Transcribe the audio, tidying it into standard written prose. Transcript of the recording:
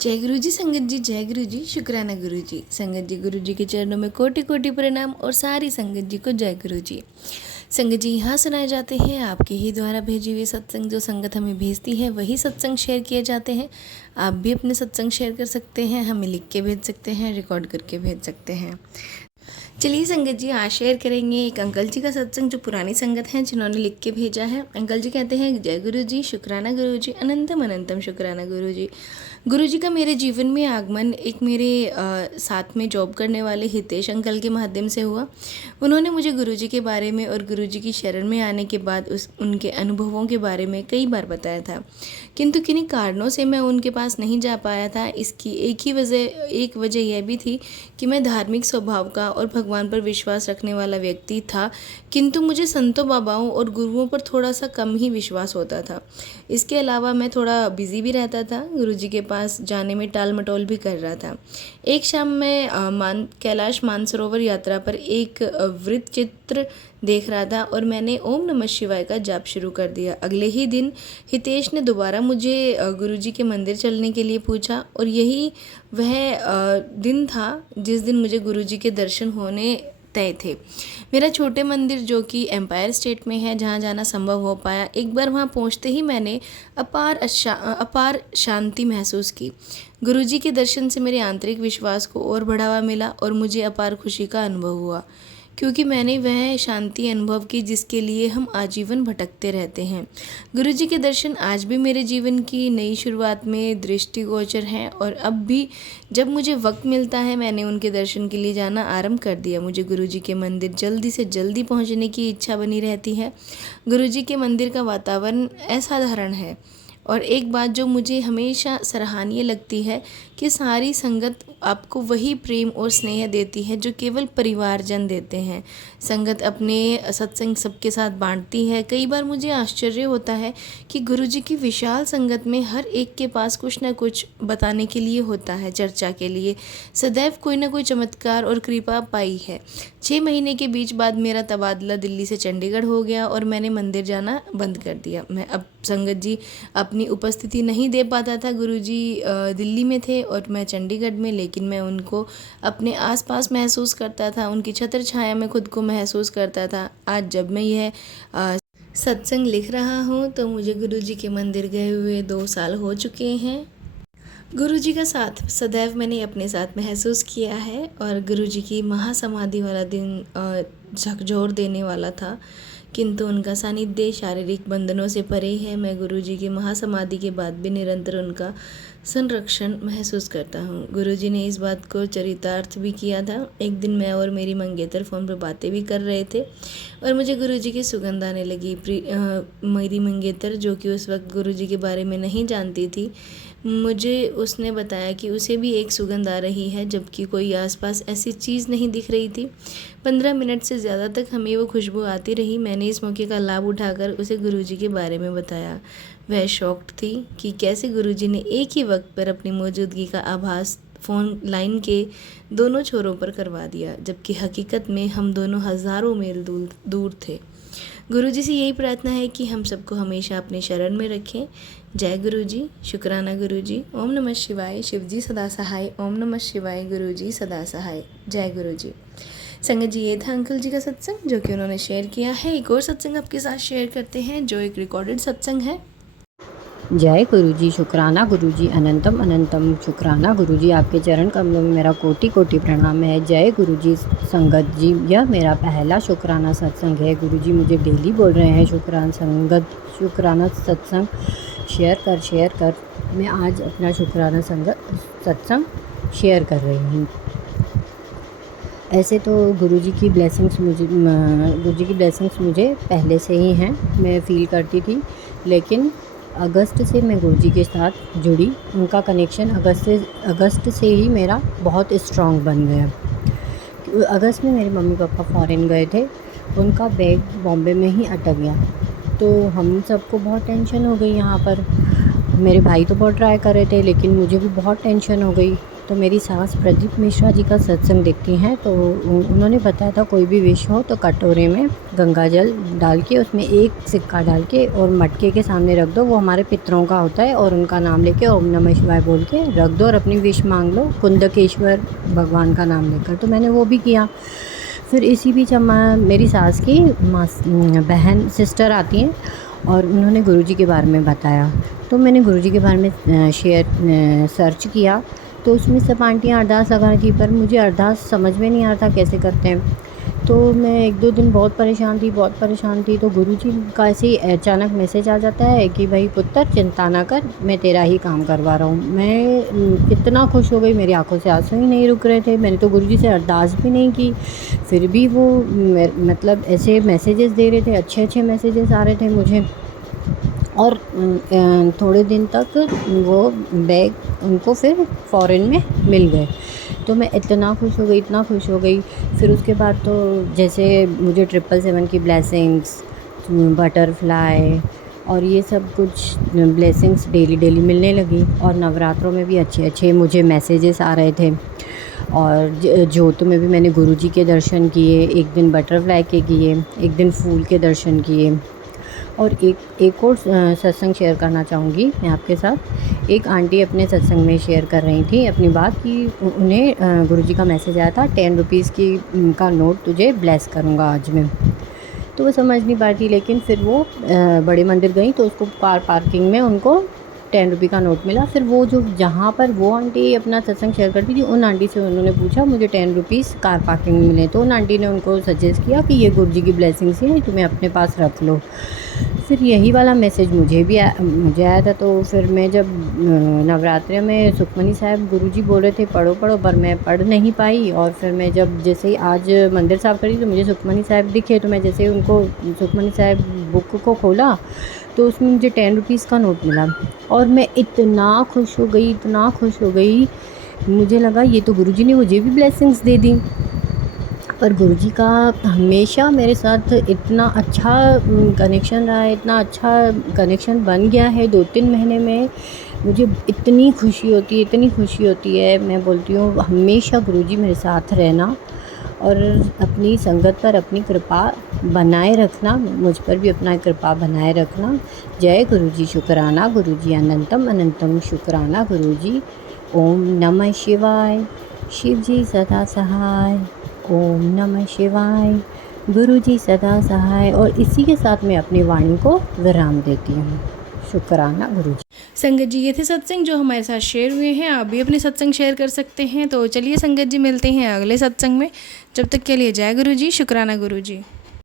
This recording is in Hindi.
जय गुरु जी। संगत जी जय गुरु जी। शुक्राना गुरु जी। संगत जी गुरु जी के चरणों में कोटि कोटि प्रणाम और सारी संगत जी को जय गुरु जी। संगत जी यहाँ सुनाए जाते हैं आपके ही द्वारा भेजी हुई सत्संग। जो संगत हमें भेजती है वही सत्संग शेयर किए जाते हैं। आप भी अपने सत्संग शेयर कर सकते हैं, हमें लिख के भेज सकते हैं, रिकॉर्ड करके भेज सकते हैं। चलिए संगत जी आज शेयर करेंगे एक अंकल जी का सत्संग जो पुरानी संगत हैं जिन्होंने लिख के भेजा है। अंकल जी कहते हैं जय गुरु जी, शुक्राना गुरु जी, अनंतम अनंतम शुक्राना गुरु जी। गुरु जी का मेरे जीवन में आगमन एक मेरे साथ में जॉब करने वाले हितेश अंकल के माध्यम से हुआ। उन्होंने मुझे गुरु जी के बारे में और गुरु जी की शरण में आने के बाद उनके अनुभवों के बारे में कई बार बताया था, किंतु किन्हीं कारणों से मैं उनके पास नहीं जा पाया था। इसकी एक वजह यह भी थी कि मैं धार्मिक स्वभाव का और भगवान पर विश्वास रखने वाला व्यक्ति था, किंतु मुझे संतों बाबाओं और गुरुओं पर थोड़ा सा कम ही विश्वास होता था। इसके अलावा मैं थोड़ा बिजी भी रहता था, गुरु जी के पास जाने में टाल मटोल भी कर रहा था। एक शाम मैं कैलाश मानसरोवर यात्रा पर एक वृत्त चित्र देख रहा था और मैंने ओम नमः शिवाय का जाप शुरू कर दिया। अगले ही दिन हितेश ने दोबारा मुझे गुरुजी के मंदिर चलने के लिए पूछा और यही वह दिन था जिस दिन मुझे गुरुजी के दर्शन होने तय थे। मेरा छोटे मंदिर जो कि एम्पायर स्टेट में है, जहाँ जाना संभव हो पाया। एक बार वहाँ पहुँचते ही मैंने अपार शांति महसूस की। गुरुजी के दर्शन से मेरे आंतरिक विश्वास को और बढ़ावा मिला और मुझे अपार खुशी का अनुभव हुआ, क्योंकि मैंने वह शांति अनुभव की जिसके लिए हम आजीवन भटकते रहते हैं। गुरुजी के दर्शन आज भी मेरे जीवन की नई शुरुआत में दृष्टिगोचर हैं और अब भी जब मुझे वक्त मिलता है मैंने उनके दर्शन के लिए जाना आरंभ कर दिया। मुझे गुरुजी के मंदिर जल्दी से जल्दी पहुंचने की इच्छा बनी रहती है। गुरुजी के मंदिर का वातावरण असाधारण है और एक बात जो मुझे हमेशा सराहनीय लगती है कि सारी संगत आपको वही प्रेम और स्नेह देती है जो केवल परिवारजन देते हैं। संगत अपने सत्संग सबके साथ बांटती है। कई बार मुझे आश्चर्य होता है कि गुरुजी की विशाल संगत में हर एक के पास कुछ न कुछ बताने के लिए होता है, चर्चा के लिए सदैव कोई न कोई चमत्कार और कृपा पाई है। 6 महीने के बीच बाद मेरा तबादला दिल्ली से चंडीगढ़ हो गया और मैंने मंदिर जाना बंद कर दिया। मैं अब संगत जी अपनी उपस्थिति नहीं दे पाता था। गुरुजी दिल्ली में थे और मैं चंडीगढ़ में, लेकिन मैं उनको अपने आसपास महसूस करता था, उनकी छत्र छाया में खुद को महसूस करता था। आज जब मैं यह सत्संग लिख रहा हूँ तो मुझे गुरुजी के मंदिर गए हुए 2 साल हो चुके हैं। गुरुजी का साथ सदैव मैंने अपने साथ महसूस किया है और गुरुजी की महासमाधि वाला दिन झकझोर देने वाला था, किंतु उनका सानिध्य शारीरिक बंधनों से परे है। मैं गुरुजी की महासमाधि के बाद भी निरंतर उनका संरक्षण महसूस करता हूँ। गुरुजी ने इस बात को चरितार्थ भी किया था। एक दिन मैं और मेरी मंगेतर फ़ोन पर बातें भी कर रहे थे और मुझे गुरुजी की सुगंध आने लगी। मेरी मंगेतर जो कि उस वक्त गुरुजी के बारे में नहीं जानती थी, मुझे उसने बताया कि उसे भी एक सुगंध आ रही है, जबकि कोई आसपास ऐसी चीज़ नहीं दिख रही थी। 15 मिनट से ज़्यादा तक हमें वो खुशबू आती रही। मैंने इस मौके का लाभ उठाकर उसे गुरुजी के बारे में बताया। वह शॉक्ड थी कि कैसे गुरुजी ने एक ही वक्त पर अपनी मौजूदगी का आभास फ़ोन लाइन के दोनों छोरों पर करवा दिया, जबकि हकीकत में हम दोनों हज़ारों मील दूर थे। गुरुजी से यही प्रार्थना है कि हम सबको हमेशा अपने शरण में रखें। जय गुरुजी, शुक्राना गुरुजी। ओम नमः शिवाय, शिवजी सदा सहाय। ओम नमः शिवाय, गुरुजी सदा सहाय। जय गुरुजी। संगत जी ये था अंकल जी का सत्संग जो कि उन्होंने शेयर किया है। एक और सत्संग आपके साथ शेयर करते हैं जो एक रिकॉर्डेड सत्संग है। जय गुरुजी, शुक्राना गुरुजी, अनंतम अनंतम शुक्राना गुरुजी। आपके चरण कमलों में मेरा कोटि कोटि प्रणाम है। जय गुरुजी। संगत जी यह मेरा पहला शुक्राना सत्संग है। गुरुजी मुझे डेली बोल रहे हैं शुक्राना संगत, शुक्राना सत्संग शेयर कर। मैं आज अपना शुक्राना सत्संग शेयर कर रही हूँ। ऐसे तो गुरुजी की ब्लेसिंग्स मुझे पहले से ही हैं, मैं फ़ील करती थी, लेकिन अगस्त से मैं गुरुजी के साथ जुड़ी। उनका कनेक्शन अगस्त से ही मेरा बहुत स्ट्रॉन्ग बन गया। अगस्त में मेरे मम्मी पापा फॉरेन गए थे, उनका बैग बॉम्बे में ही अटक गया, तो हम सबको बहुत टेंशन हो गई। यहाँ पर मेरे भाई तो बहुत ट्राई कर रहे थे, लेकिन मुझे भी बहुत टेंशन हो गई। तो मेरी सास प्रदीप मिश्रा जी का सत्संग देखती हैं, तो उन्होंने बताया था कोई भी विश हो तो कटोरे में गंगा जल डाल के उसमें एक सिक्का डाल के और मटके के सामने रख दो, वो हमारे पितरों का होता है, और उनका नाम लेके ओम नमः शिवाय बोल के रख दो और अपनी विश मांग लो कुंदकेश्वर भगवान का नाम लेकर। तो मैंने वो भी किया। फिर इसी बीच मेरी सास की बहन सिस्टर आती हैं और उन्होंने गुरुजी के बारे में बताया, तो मैंने गुरुजी के बारे में सर्च किया, तो उसमें सब आंटियाँ अरदास लगा रही थी, पर मुझे अरदास समझ में नहीं आ रहा था कैसे करते हैं। तो मैं 1-2 दिन बहुत परेशान थी। तो गुरुजी का ऐसे ही अचानक मैसेज आ जाता है कि भाई पुत्र चिंता ना कर, मैं तेरा ही काम करवा रहा हूँ। मैं इतना खुश हो गई, मेरी आंखों से आंसू ही नहीं रुक रहे थे। मैंने तो गुरुजी से अरदास भी नहीं की, फिर भी वो मतलब ऐसे मैसेजेस दे रहे थे, अच्छे मैसेजेस आ रहे थे मुझे। और थोड़े दिन तक वो बैग उनको फिर फ़ॉरेन में मिल गए। तो मैं इतना खुश हो गई। फिर उसके बाद तो जैसे मुझे 777 की ब्लेसिंग्स, बटरफ्लाई और ये सब कुछ ब्लेसिंग्स डेली मिलने लगी, और नवरात्रों में भी अच्छे मुझे मैसेजेस आ रहे थे। और ज्योत में भी मैंने गुरुजी के दर्शन किए, एक दिन बटरफ्लाई के किए, एक दिन फूल के दर्शन किए। और एक और सत्संग शेयर करना चाहूँगी मैं आपके साथ। एक आंटी अपने सत्संग में शेयर कर रही थी अपनी बात कि उन्हें गुरुजी का मैसेज आया था 10 रुपीज़ की का नोट तुझे ब्लेस करूँगा आज मैं। तो वो समझ नहीं पाती, लेकिन फिर वो बड़े मंदिर गई तो उसको कार पार्किंग में उनको 10 रुपये का नोट मिला। फिर वो जो जहाँ पर वो आंटी अपना सत्संग शेयर करती थी, उन आंटी से उन्होंने पूछा मुझे 10 रुपीज़ कार पार्किंग में मिले, तो उन आंटी ने उनको सजेस्ट किया कि ये गुरुजी की ब्लेसिंग्स हैं, तुम्हें अपने पास रख लो। फिर यही वाला मैसेज मुझे आया था। तो फिर मैं जब नवरात्रि में सुखमनी साहिब गुरुजी बोल रहे थे पढ़ो, पर मैं पढ़ नहीं पाई। और फिर मैं जब जैसे ही आज मंदिर साफ़ करी तो मुझे सुखमनी साहिब दिखे, तो मैं जैसे ही उनको सुखमनी साहिब बुक को खोला तो उसमें मुझे 10 रुपीज़ का नोट मिला, और मैं इतना खुश हो गई। मुझे लगा ये तो गुरुजी ने मुझे भी ब्लेसिंग्स दे दी। पर गुरुजी का हमेशा मेरे साथ इतना अच्छा कनेक्शन रहा है, इतना अच्छा कनेक्शन बन गया है 2-3 महीने में। मुझे इतनी खुशी होती है। मैं बोलती हूँ हमेशा गुरुजी मेरे साथ रहना और अपनी संगत पर अपनी कृपा बनाए रखना, मुझ पर भी अपना कृपा बनाए रखना। जय गुरुजी, शुक्राना गुरुजी, अनंतम अनंतम शुक्राना गुरुजी। ओम नमः शिवाय, शिव जी सदा सहाय। ओम नमः शिवाय, गुरुजी सदा सहाय। और इसी के साथ मैं अपनी वाणी को विराम देती हूँ। शुक्राना गुरुजी। संगत जी, ये थे सत्संग जो हमारे साथ शेयर हुए हैं। आप भी अपने सत्संग शेयर कर सकते हैं। तो चलिए संगत जी, मिलते हैं अगले सत्संग में। जब तक के लिए जय गुरु जी, शुक्राना गुरु जी।